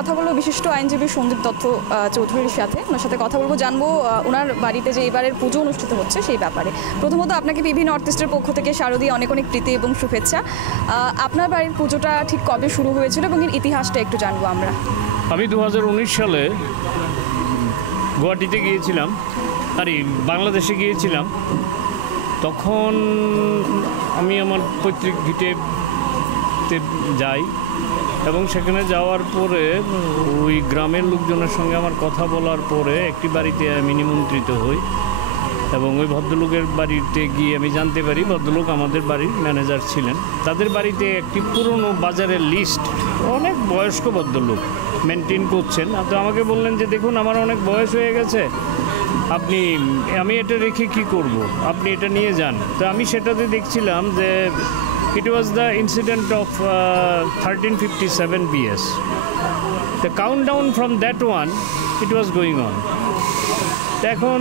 কথা বলবো বিশিষ্ট আইনজীবী সন্দীপ দত্ত চৌধুরীর সাথে। ওনার সাথে কথা বলবো, জানবো ওনার বাড়িতে যে এবারের পুজো অনুষ্ঠিত হচ্ছে সেই ব্যাপারে। প্রথমত আপনাকে বিভিন্ন আর্টিস্টের পক্ষ থেকে শারদীয় অনেক অনেক প্রীতি এবং শুভেচ্ছা। আপনার বাড়ির পুজোটা ঠিক কবে শুরু হয়েছিল এবং এর ইতিহাসটা একটু জানবো আমরা। আমি 2019 সালে গুয়াহাটিতে গিয়েছিলাম, বাংলাদেশে গিয়েছিলাম। তখন আমি আমার পৈতৃক ভিটেতে যাই এবং সেখানে যাওয়ার পরে ওই গ্রামের লোকজনের সঙ্গে আমার কথা বলার পরে একটি বাড়িতে আমি নিমন্ত্রিত হই এবং ওই ভদ্রলোকের বাড়িতে গিয়ে আমি জানতে পারি ভদ্রলোক আমাদের বাড়ির ম্যানেজার ছিলেন। তাদের বাড়িতে একটি পুরনো বাজারের লিস্ট, অনেক বয়স্ক ভদ্রলোক মেনটেন করছেন। তো আমাকে বললেন যে দেখুন আমার অনেক বয়স হয়ে গেছে, আমি এটা রেখে কি করব, আপনি এটা নিয়ে যান। তো আমি সেটাতে দেখছিলাম যে it was the incident of 1357 BS. The countdown from that one, it was going on. এখন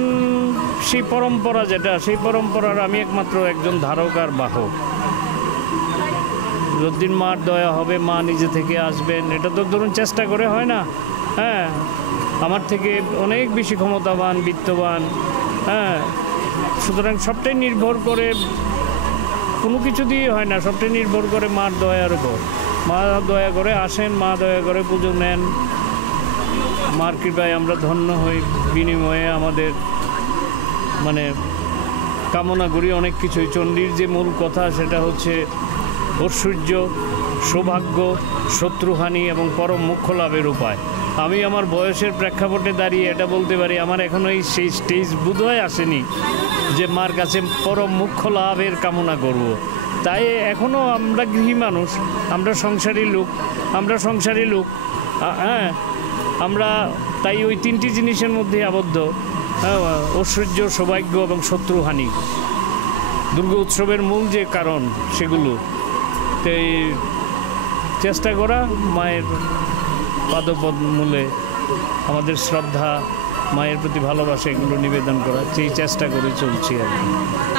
সেই পরম্পরা সেই পরম্পরার আমি একমাত্র একজন ধারক আর বাহক। যতদিন মার দয়া হবে, মা নিজে থেকে আসবেন, এটা তো ধরুন চেষ্টা করে হয় না। হ্যাঁ, আমার থেকে অনেক বেশি ক্ষমতাবান, বিত্তবান। হ্যাঁ, সুতরাং সবটাই নির্ভর করে, কোনো কিছু দিয়ে হয় না, সবটাই নির্ভর করে মার দয়ার উপর। মা দয়া করে আসেন, মা দয়া করে পুজো নেন, মার কৃপায় আমরা ধন্য হই। বিনিময়ে আমাদের কামনা করি অনেক কিছুই। চণ্ডীর যে মূল কথা সেটা হচ্ছে ঐশ্বর্য, সৌভাগ্য, শত্রুহানি এবং পরম মোক্ষ লাভের উপায়। আমি আমার বয়সের প্রেক্ষাপটে দাঁড়িয়ে এটা বলতে পারি আমার এখনও সেই স্টেজ বোধহয় আসেনি যে মার কাছে পরম মোক্ষ লাভের কামনা করব। তাই এখনও আমরা গৃহী মানুষ, আমরা সংসারী লোক। হ্যাঁ, আমরা তাই ওই তিনটি জিনিসের মধ্যে আবদ্ধ, ঐশ্বর্য, সৌভাগ্য এবং শত্রুহানি। দুর্গা উৎসবের মূল যে কারণ সেগুলো, তাই চেষ্টা করা মায়ের পাদপদ্মূলে আমাদের শ্রদ্ধা, মায়ের প্রতি ভালোবাসা এগুলো নিবেদন করা, সেই চেষ্টা করে চলছি আর কি।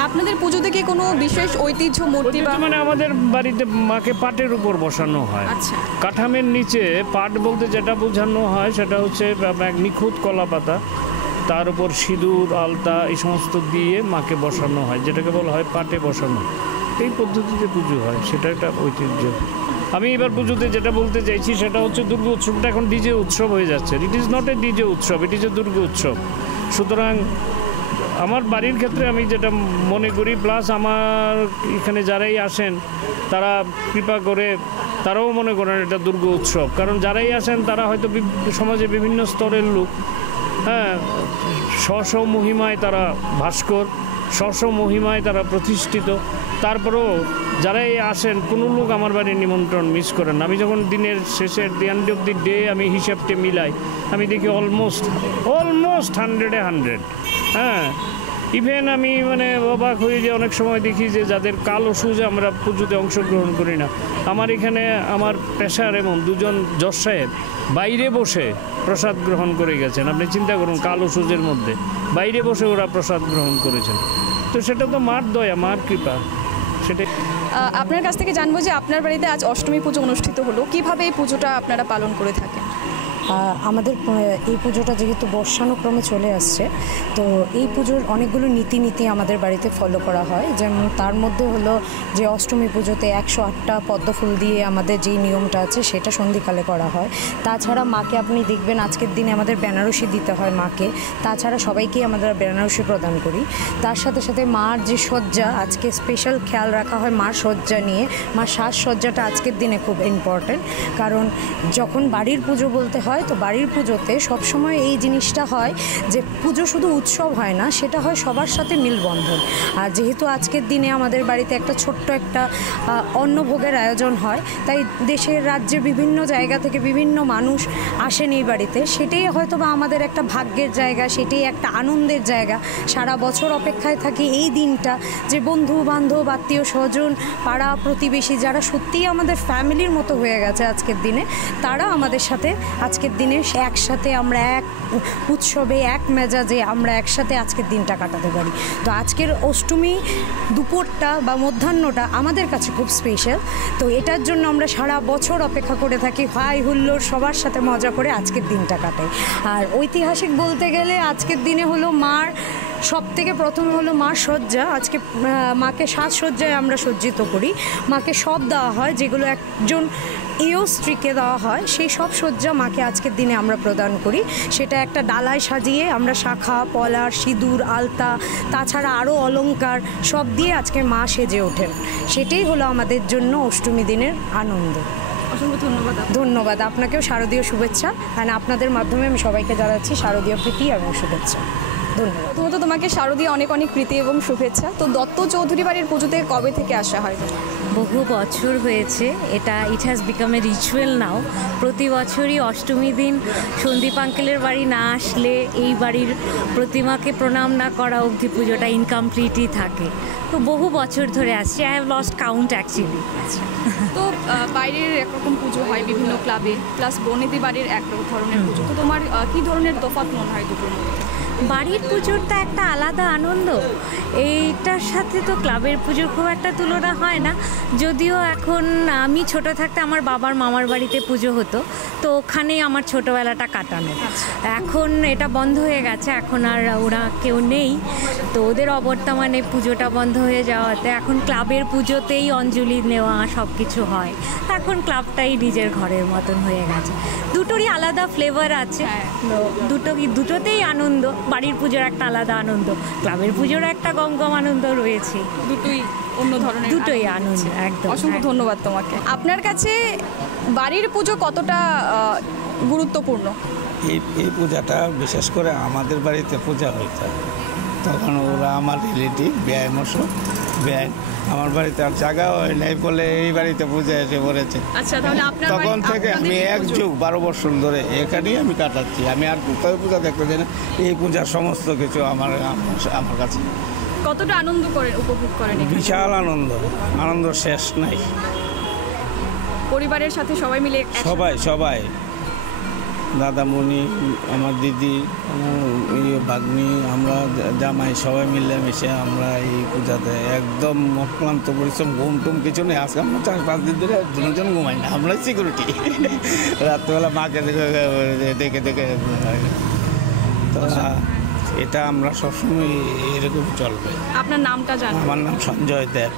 আপনাদের পুজো থেকে কোনো বিশেষ ঐতিহ্য মূর্তি আমাদের বাড়িতে মাকে পাটের উপর বসানো হয়। কাঠামের নিচে পাট বলতে যেটা বোঝানো হয় সেটা হচ্ছে এক নিখুঁত কলা পাতা, তার উপর সিঁদুর, আলতা এই সমস্ত দিয়ে মাকে বসানো হয়, যেটাকে বলা হয় পাটে বসানো। এই পদ্ধতিতে পুজো হয়, সেটা একটা ঐতিহ্য। আমি এবার পুজোতে যেটা বলতে চাইছি সেটা হচ্ছে দুর্গা উৎসবটা এখন ডিজে উৎসব হয়ে যাচ্ছে। It is not a DJ উৎসব, ইট ইজ এ দুর্গা উৎসব। সুতরাং আমার বাড়ির ক্ষেত্রে আমি যেটা মনে করি, প্লাস আমার এখানে যারাই আসেন তারা কৃপা করে, তারাও মনে করেন এটা দুর্গা উৎসব। কারণ যারাই আসেন তারা হয়তো সমাজে বিভিন্ন স্তরের লোক। হ্যাঁ, স্ব মহিমায় তারা ভাস্কর, স্ব মহিমায় তারা প্রতিষ্ঠিত। তারপরেও যারাই আসেন, কোনো লোক আমার বাড়ির নিমন্ত্রণ মিস করেন না। আমি যখন দিনের শেষের the end of the day আমি হিসাবটা মিলাই, আমি দেখি অলমোস্ট 100-এ 100। হ্যাঁ, ইভেন আমি অবাক হয়ে যে অনেক সময় দেখি যে যাদের কালো সুজ আমরা পুজোতে অংশগ্রহণ করি না। আমার এখানে আমার পেশার এমন দুজন জজ সাহেব বাইরে বসে প্রসাদ গ্রহণ করে গেছেন। আপনি চিন্তা করুন, কালো সুজের মধ্যে বাইরে বসে ওরা প্রসাদ গ্রহণ করেছেন। তো সেটা তো মার দয়া, মার কৃপা। সেটাই আপনার কাছ থেকে জানবো যে আপনার বাড়িতে আজ অষ্টমী পুজো অনুষ্ঠিত হলো, কিভাবে এই পুজোটা আপনারা পালন করে থাকেন? আমাদের এই পুজোটা যেহেতু বর্ষানুক্রমে চলে আসছে, তো এই পুজোর অনেকগুলো নীতি আমাদের বাড়িতে ফলো করা হয়। যেমন তার মধ্যে হলো যে অষ্টমী পুজোতে 108টা পদ্মফুল দিয়ে আমাদের যেই নিয়মটা আছে সেটা সন্ধিকালে করা হয়। তাছাড়া মাকে আপনি দেখবেন আজকের দিনে আমাদের বেনারসি দিতে হয় মাকে। তাছাড়া সবাইকেই আমরা বেনারসি প্রদান করি। তার সাথে সাথে মার যে সজ্জা, আজকে স্পেশাল খেয়াল রাখা হয় মার সজ্জা নিয়ে। মার সাজসজ্জাটা আজকের দিনে খুব ইম্পর্ট্যান্ট, কারণ যখন বাড়ির পুজো বলতে হয় তো বাড়ির পুজোতে সবসময় এই জিনিসটা হয় যে পুজো শুধু উৎসব হয় না, সেটা হয় সবার সাথে মিলবন্ধন। আর যেহেতু আজকের দিনে আমাদের বাড়িতে একটা ছোট্ট একটা অন্নভোগের আয়োজন হয়, তাই দেশের রাজ্যে বিভিন্ন জায়গা থেকে বিভিন্ন মানুষ আসেন এই বাড়িতে। সেটাই হয়তো বা আমাদের একটা ভাগ্যের জায়গা, সেটাই একটা আনন্দের জায়গা। সারা বছর অপেক্ষায় থাকি এই দিনটা যে বন্ধু বান্ধব, আত্মীয় স্বজন, পাড়া প্রতিবেশী যারা সত্যিই আমাদের ফ্যামিলির মতো হয়ে গেছে আজকের দিনে, তারা আমাদের সাথে আজকে আজকের দিনে একসাথে আমরা এক উৎসবে এক মেজাজে আমরা একসাথে আজকের দিনটা কাটাতে পারি। তো আজকের অষ্টমী দুপুরটা বা মধ্যাহ্নটা আমাদের কাছে খুব স্পেশাল। তো এটার জন্য আমরা সারা বছর অপেক্ষা করে থাকি, হাই হুল্লোড় সবার সাথে মজা করে আজকের দিনটা কাটাই। আর ঐতিহাসিক বলতে গেলে আজকের দিনে হলো মার সব থেকে প্রথমে হলো মার সজ্জা। আজকে মাকে সাজসজ্জায় আমরা সজ্জিত করি, মাকে সব দেওয়া হয় যেগুলো একজন স্ত্রীকে দেওয়া হয়, সেই সব সজ্জা মাকে আজকের দিনে আমরা প্রদান করি। সেটা একটা ডালায় সাজিয়ে আমরা শাখা পলার সিঁদুর আলতা তাছাড়া আরও অলংকার সব দিয়ে আজকে মা সেজে ওঠেন। সেটাই হলো আমাদের জন্য অষ্টমী দিনের আনন্দ। অসংখ্য ধন্যবাদ। ধন্যবাদ আপনাকেও শারদীয় শুভেচ্ছা। আর আপনাদের মাধ্যমে আমি সবাইকে জানাচ্ছি শারদীয় প্রীতি এবং শুভেচ্ছা। ধন্যবাদ। প্রথমত তোমাকে শারদীয় অনেক অনেক প্রীতি এবং শুভেচ্ছা। তো দত্ত চৌধুরী বাড়ির পুজোতে কবে থেকে আসা হয়? বহু বছর হয়েছে, এটা it has become a ritual now. প্রতি বছরই অষ্টমী দিন সন্দীপ আঙ্কেলের বাড়ি না আসলে এই বাড়ির প্রতিমাকে প্রণাম না করা অবধি পুজোটা ইনকমপ্লিটই থাকে। তো বহু বছর ধরে আসছে, I have lost count actually. তো বাইরের একরকম পুজো হয় বিভিন্ন ক্লাবে, প্লাস বনেদি বাড়ির এক ধরনের পুজো। তো তোমার কী ধরনের তফাৎ মনে হয় দুটোর মধ্যে? বাড়ির পুজোরটা একটা আলাদা আনন্দ, এইটার সাথে তো ক্লাবের পুজোর খুব একটা তুলনা হয় না। যদিও এখন আমি ছোট থাকতে আমার বাবার মামার বাড়িতে পুজো হতো, তো ওখানেই আমার ছোটোবেলাটা কাটানো। এখন এটা বন্ধ হয়ে গেছে, এখন আর ওরা কেউ নেই, তো ওদের অবর্তমানে পুজোটা বন্ধ হয়ে যাওয়াতে এখন ক্লাবের পুজোতেই অঞ্জলি নেওয়া সব কিছু হয়। এখন ক্লাবটাই নিজের ঘরের মতন হয়ে গেছে। দুটোরই আলাদা ফ্লেভার আছে, দুটোতেই আনন্দ। বাড়ির পুজোর একটা আলাদা আনন্দ, ক্লাবের পুজোর একটা গমগম আনন্দ রয়েছে। দুটোই অন্য ধরনের, দুটোই আনন্দ। একদম। অসংখ্য ধন্যবাদ তোমাকে। আপনার কাছে বাড়ির পুজো কতটা গুরুত্বপূর্ণ? এই পূজাটা বিশেষ করে আমাদের বাড়িতে পূজা হইতে হয়, তখন ওরা আমার রিলেটিভ ব্যয় আমার বাড়িতে আর জায়গা হয় নাই বলে এই বাড়িতে পূজা এসে পড়েছে। আচ্ছা, তাহলে তখন থেকে আমি এক যুগ 12 বছর ধরে এখানেই আমি কাটাচ্ছি। আমি আর কোথাও পূজা দেখতে চাই না, এই পূজার সমস্ত কিছু আমার কাছে। কতটা আনন্দ করেন, উপভোগ করেন? বিশাল আনন্দ শেষ নাই। পরিবারের সাথে সবাই মিলে সবাই দাদামণি, আমার দিদি, আমার ভাগ্নি, আমরা জামাই সবাই মিলে মিশে আমরা এই পূজাতে একদম অক্লান্ত পরিশ্রম, ঘুম কিছু নেই। আজকে আমরা 4-5 দিন ধরে দুজন ঘুমাই না, আমরা সিকিউরিটি। রাত্রেবেলা মাকে দেখে তো এটা আমরা সবসময় এরকম চলবে। আপনার নামটা জানেন? আমার নাম সঞ্জয় দেব।